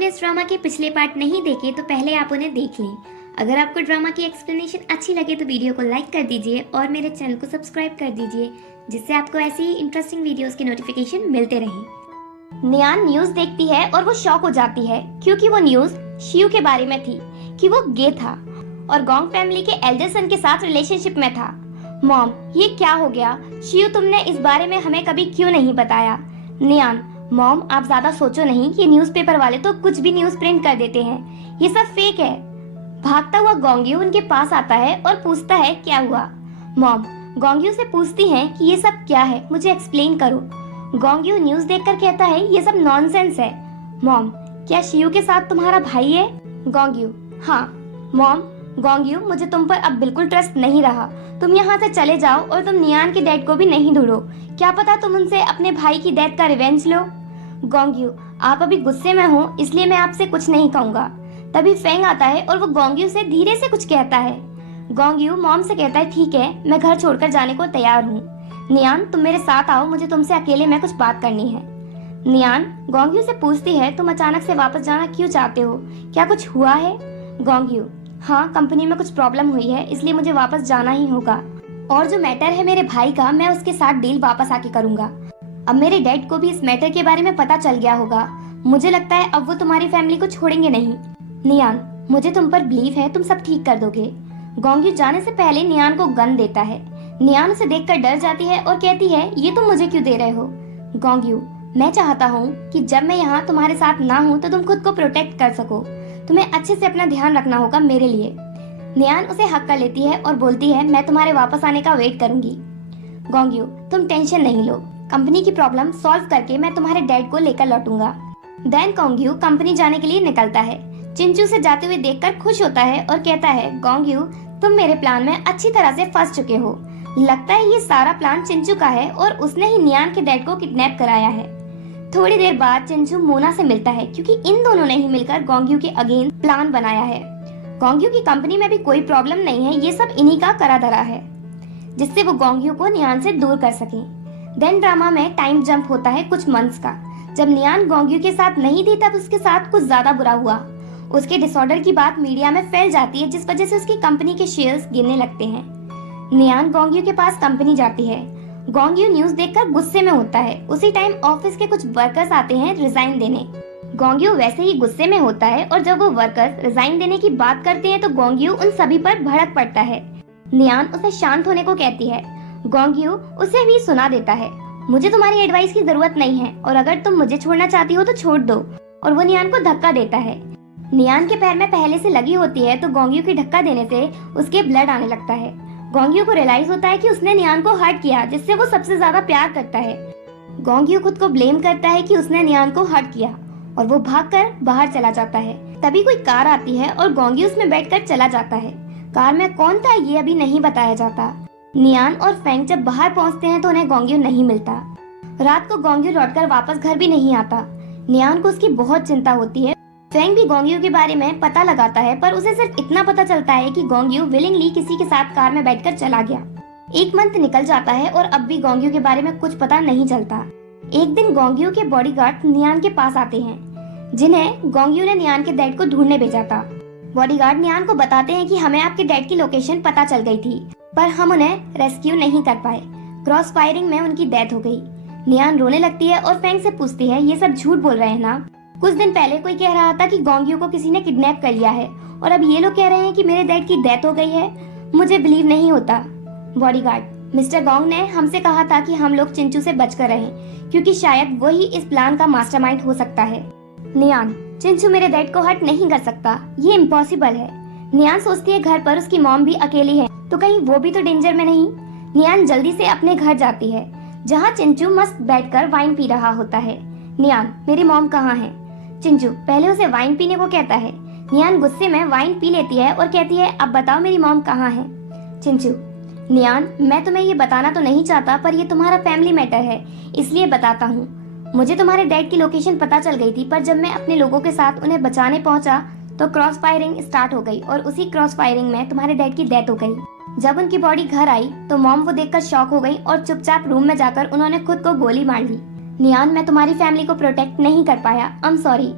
आपने इस ड्रामा के पिछले पार्ट नहीं देखे तो पहले आप उन्हें देख लें। अगर आपको ड्रामा की एक्सप्लेनेशन अच्छी लगे तो वीडियो को लाइक कर दीजिए और मेरे चैनल को सब्सक्राइब कर दीजिए, जिससे आपको ऐसी ही इंटरेस्टिंग वीडियोस के नोटिफिकेशन मिलते रहें। नियान न्यूज देखती है और वो शॉक हो जाती है क्योंकि वो न्यूज शियू के बारे में थी कि वो गे था और गोंग फैमिली के एल्डर सन के साथ रिलेशनशिप में था। मॉम, ये क्या हो गया? शियू, तुमने इस बारे में हमें कभी क्यों नहीं बताया? नियान, मॉम आप ज्यादा सोचो नहीं, ये न्यूज़पेपर वाले तो कुछ भी न्यूज प्रिंट कर देते हैं, ये सब फेक है। भागता हुआ गोंग्यू उनके पास आता है और पूछता है क्या हुआ। मॉम गोंग्यू से पूछती हैं कि ये सब क्या है, मुझे एक्सप्लेन करो। गोंग्यू न्यूज देखकर कहता है ये सब नॉनसेंस है। मॉम, क्या शियू के साथ तुम्हारा भाई है? गोंग्यू, हाँ। मॉम, गोंग्यू मुझे तुम पर अब बिल्कुल ट्रस्ट नहीं रहा, तुम यहाँ से चले जाओ और तुम नियान के डैड को भी नहीं ढूंढो, क्या पता तुम उनसे अपने भाई की डेथ का रिवेंज लो। गोंग्यू, आप अभी गुस्से में हो इसलिए मैं आपसे कुछ नहीं कहूँगा। तभी फेंग आता है और वो गोंग्यू से धीरे से कुछ कहता है। गोंग्यू मॉम से कहता है ठीक है, मैं घर छोड़कर जाने को तैयार हूँ। नियान तुम मेरे साथ आओ, मुझे तुमसे अकेले में कुछ बात करनी है। नियान गोंग्यू से पूछती है तुम अचानक से वापस जाना क्यों चाहते हो, क्या कुछ हुआ है? गोंग्यू, हाँ कंपनी में कुछ प्रॉब्लम हुई है इसलिए मुझे वापस जाना ही होगा, और जो मैटर है मेरे भाई का मैं उसके साथ डील वापस आके करूंगा। अब मेरे डैड को भी इस मैटर के बारे में पता चल गया होगा, मुझे लगता है अब वो तुम्हारी फैमिली को छोड़ेंगे नहीं। नियान, मुझे तुम पर बिलीव है, तुम सब ठीक कर दोगे। गोंग्यू जाने से पहले नियान को गन देता है। नियान उसे देखकर डर जाती है और कहती है ये तुम मुझे क्यों दे रहे हो? गोंग्यू, मैं चाहता हूँ कि जब मैं यहाँ तुम्हारे साथ ना हूँ तो तुम खुद को प्रोटेक्ट कर सको, तुम्हें अच्छे से अपना ध्यान रखना होगा मेरे लिए। नियान उसे हक कर लेती है और बोलती है मैं तुम्हारे वापस आने का वेट करूंगी। गोंग्यू, तुम टेंशन नहीं लो, कंपनी की प्रॉब्लम सॉल्व करके मैं तुम्हारे डैड को लेकर लौटूंगा। देन गोंग्यू कंपनी जाने के लिए निकलता है। चिंचू से जाते हुए देखकर खुश होता है और कहता है गोंग्यू तुम मेरे प्लान में अच्छी तरह से फंस चुके हो, लगता है ये सारा प्लान चिंचू का है और उसने ही नियान के डैड को किडनैप कराया है। थोड़ी देर बाद चिंचू मोना से मिलता है क्योंकि इन दोनों ने ही मिलकर गोंग्यू के अगेंस्ट प्लान बनाया है। गोंग्यू की कंपनी में भी कोई प्रॉब्लम नहीं है, ये सब इन्हीं का करा धरा है जिससे वो गोंग्यू को नियान से दूर कर सके। देन ड्रामा में टाइम जंप होता है कुछ मंथ्स का। जब नियान गोंग्यू के साथ नहीं थी तब उसके साथ कुछ ज्यादा बुरा हुआ। उसके डिसऑर्डर की बात मीडिया में फैल जाती है जिस वजह से उसकी कंपनी के शेयर्स गिरने लगते हैं। नियान गोंग्यू के पास कंपनी जाती है। गोंग्यू न्यूज देखकर गुस्से में होता है। उसी टाइम ऑफिस के कुछ वर्कर्स आते हैं रिजाइन देने। गोंग्यू वैसे ही गुस्से में होता है और जब वो वर्कर्स रिजाइन देने की बात करते हैं तो गोंग्यू उन सभी पर भड़क पड़ता है। नियान उसे शांत होने को कहती है। गोंग्यू उसे भी सुना देता है, मुझे तुम्हारी एडवाइस की जरूरत नहीं है और अगर तुम मुझे छोड़ना चाहती हो तो छोड़ दो, और वो नियान को धक्का देता है। नियान के पैर में पहले से लगी होती है तो गोंग्यू की धक्का देने से उसके ब्लड आने लगता है। गोंग्यू को रियलाइज होता है कि उसने नियान को हर्ट किया जिससे वो सबसे ज्यादा प्यार करता है। गोंग्यू खुद को ब्लेम करता है कि उसने नियान को हर्ट किया और वो भागकर बाहर चला जाता है। तभी कोई कार आती है और गोंग्यू उसमें बैठकर चला जाता है। कार में कौन था ये अभी नहीं बताया जाता। नियान और फेंग जब बाहर पहुंचते हैं तो उन्हें गोंग्यू नहीं मिलता। रात को गोंग्यू लौटकर वापस घर भी नहीं आता। नियान को उसकी बहुत चिंता होती है। फेंग भी गोंग्यू के बारे में पता लगाता है पर उसे सिर्फ इतना पता चलता है कि गोंग्यू विलिंगली किसी के साथ कार में बैठकर चला गया। एक मंथ निकल जाता है और अब भी गोंग्यू के बारे में कुछ पता नहीं चलता। एक दिन गोंग्यू के बॉडीगार्ड नियान के पास आते हैं जिन्हें गोंग्यू ने नियान के डैड को ढूंढने भेजा था। बॉडीगार्ड नियान को बताते हैं कि हमें आपके डैड की लोकेशन पता चल गई थी पर हम उन्हें रेस्क्यू नहीं कर पाए, क्रॉस फायरिंग में उनकी डेथ हो गई। नियान रोने लगती है और फेंग से पूछती है ये सब झूठ बोल रहे हैं ना? कुछ दिन पहले कोई कह रहा था कि गोंग्यू को किसी ने किडनैप कर लिया है और अब ये लोग कह रहे हैं कि मेरे डैड की डेथ हो गई है, मुझे बिलीव नहीं होता। बॉडीगार्ड, मिस्टर गोंग ने हमसे कहा था कि हम लोग चिंचू से बचकर रहें क्योंकि शायद वही इस प्लान का मास्टरमाइंड हो सकता है। नियान, चिंचू मेरे डैड को हर्ट नहीं कर सकता, ये इम्पॉसिबल है। नियान सोचती है घर पर उसकी मॉम भी अकेली है तो कहीं वो भी तो डेंजर में नहीं। नियान जल्दी से अपने घर जाती है जहाँ चिंचू मस्त बैठकर वाइन पी रहा होता है। नियान, मेरी मॉम कहाँ है? चिंचू पहले उसे वाइन पीने को कहता है। नियान गुस्से में वाइन पी लेती है और कहती है अब बताओ मेरी मॉम कहाँ है? चिंचू, नियान मैं तुम्हें ये बताना तो नहीं चाहता पर ये तुम्हारा फैमिली मैटर है इसलिए बताता हूँ। मुझे तुम्हारे डैड की लोकेशन पता चल गई थी पर जब मैं अपने लोगों के साथ उन्हें बचाने पहुंचा तो क्रॉस फायरिंग स्टार्ट हो गई और उसी क्रॉस फायरिंग में तुम्हारे डैड की डेथ हो गई। जब उनकी बॉडी घर आई तो मॉम वो देखकर शॉक हो गई और चुपचाप रूम में जाकर उन्होंने खुद को गोली मार ली। नियान मैं तुम्हारी फैमिली को प्रोटेक्ट नहीं कर पाया, आई एम सॉरी।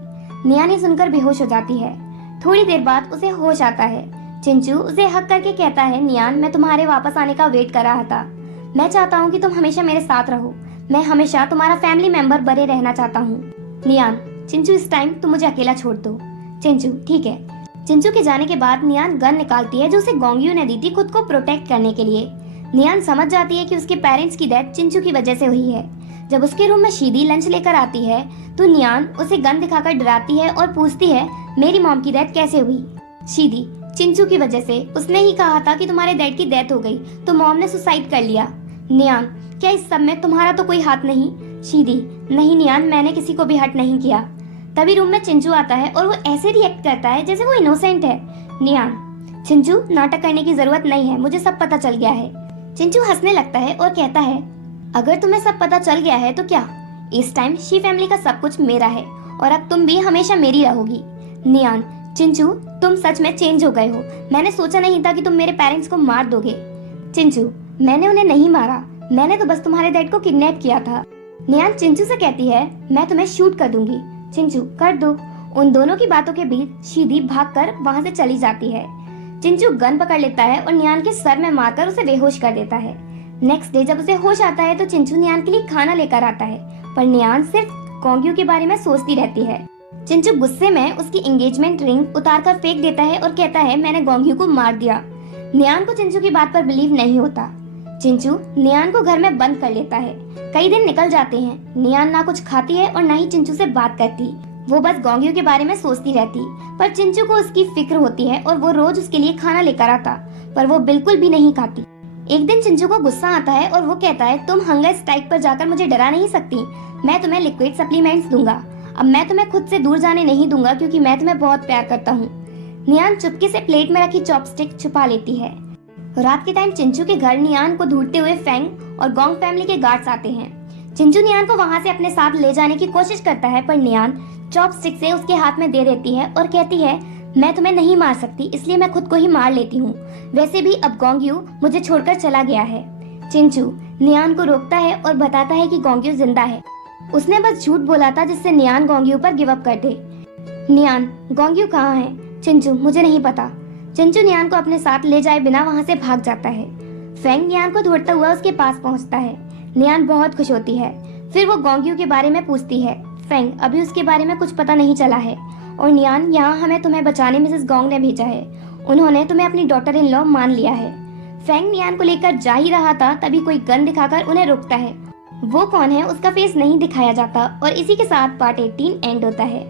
नियान ये सुनकर बेहोश हो जाती है। थोड़ी देर बाद उसे होश आता है। चिंचू उसे हक करके कहता है, नियान मैं तुम्हारे वापस आने का वेट कर रहा था। मैं चाहता हूँ कि तुम हमेशा मेरे साथ रहो। मैं हमेशा तुम्हारा फैमिली मेंबर बने रहना चाहता हूँ। नियान, चिंचू इस टाइम तुम मुझे अकेला छोड़ दो। चिंचू, ठीक है। चिंचू के जाने के बाद नियान गन निकालती है जो उसे गोंगयू ने दी थी खुद को प्रोटेक्ट करने के लिए। नियान समझ जाती है कि उसके पेरेंट्स की डेथ चिंचू की वजह से हुई है। जब उसके रूम में शीदी लंच लेकर आती है तो नियान उसे गन दिखाकर डराती है और पूछती है, मेरी मॉम की डेथ कैसे हुई? शीदी, चिंचू की वजह से। उसने ही कहा था कि तुम्हारे डैड की डेथ हो गई तो मॉम ने सुसाइड कर लिया। नियान, क्या इस सब में तुम्हारा तो कोई हाथ नहीं? शीदी, नहीं नियान, मैंने किसी को भी हर्ट नहीं किया। तभी रूम में चिंचू आता है और वो ऐसे रिएक्ट करता है जैसे वो इनोसेंट है। नियान, चिंचू नाटक करने की जरूरत नहीं है, मुझे सब पता चल गया है। चिंचू हंसने लगता है और कहता है, अगर तुम्हें सब पता चल गया है तो क्या, इस टाइम शी फैमिली का सब कुछ मेरा है और अब तुम भी हमेशा मेरी रहोगी। नियान, चिंचू तुम सच में चेंज हो गए हो। मैंने सोचा नहीं था कि तुम मेरे पेरेंट्स को मार दोगे। चिंचू, मैंने उन्हें नहीं मारा, मैंने तो बस तुम्हारे डैड को किडनैप किया था। नियान चिंचू से कहती है, मैं तुम्हें शूट कर दूंगी। चिंचू, कर दो। उन दोनों की बातों के बीच शीदी भागकर वहां से चली जाती है। चिंचू गन पकड़ लेता है और नियान के सर में मारकर उसे बेहोश कर देता है। नेक्स्ट डे जब उसे होश आता है तो चिंचू नियान के लिए खाना लेकर आता है, पर नियान सिर्फ गोंगयू के बारे में सोचती रहती है। चिंचू गुस्से में उसकी एंगेजमेंट रिंग उतारकर फेंक देता है और कहता है, मैंने गोंगयू को मार दिया। नियान को चिंचू की बात पर बिलीव नहीं होता। चिंचू नियान को घर में बंद कर लेता है। कई दिन निकल जाते हैं। नियान ना कुछ खाती है और ना ही चिंचू से बात करती। वो बस गोंगयू के बारे में सोचती रहती, पर चिंचू को उसकी फिक्र होती है और वो रोज उसके लिए खाना लेकर आता, पर वो बिल्कुल भी नहीं खाती। एक दिन चिंचू को गुस्सा आता है और वो कहता है, तुम हंगर स्ट्राइक पर जाकर मुझे डरा नहीं सकती। मैं तुम्हें लिक्विड सप्लीमेंट्स दूंगा। अब मैं तुम्हें खुद से दूर जाने नहीं दूंगा क्योंकि मैं तुम्हें बहुत प्यार करता हूँ। नियान चुपके से प्लेट में रखी चॉपस्टिक छुपा लेती है। रात के टाइम चिंचू के घर नियान को ढूंढते हुए फेंग और गोंग फैमिली के गार्ड्स आते हैं। चिंचू नियान को वहां से अपने साथ ले जाने की कोशिश करता है, पर नियान चॉपस्टिक से उसके हाथ में दे देती है और कहती है, मैं तुम्हें नहीं मार सकती, इसलिए मैं खुद को ही मार लेती हूँ। वैसे भी अब गोंगयू मुझे छोड़कर चला गया है। चिंचू नियान को रोकता है और बताता है कि गोंगयू जिंदा है। उसने बस झूठ बोला था जिससे नियान गोंगयू पर गिव अप कर दे। नियान, गोंगयू कहाँ है? चिंचू, मुझे नहीं पता। चिंचू नियान को अपने साथ ले जाए बिना वहां से भाग जाता है। फेंग नियान को ढूंढता हुआ उसके पास पहुंचता है। नियान बहुत खुश होती है। फिर वो गोंगयू के बारे में पूछती है। फेंग, अभी उसके बारे में कुछ पता नहीं चला है और नियान, यहाँ हमें तुम्हें बचाने मिसेस गोंग ने भेजा है। उन्होंने तुम्हें अपनी डॉटर इन लॉ मान लिया है। फेंग नियान को लेकर जा ही रहा था तभी कोई गन दिखाकर उन्हें रोकता है। वो कौन है उसका फेस नहीं दिखाया जाता और इसी के साथ पार्ट 18 एंड होता है।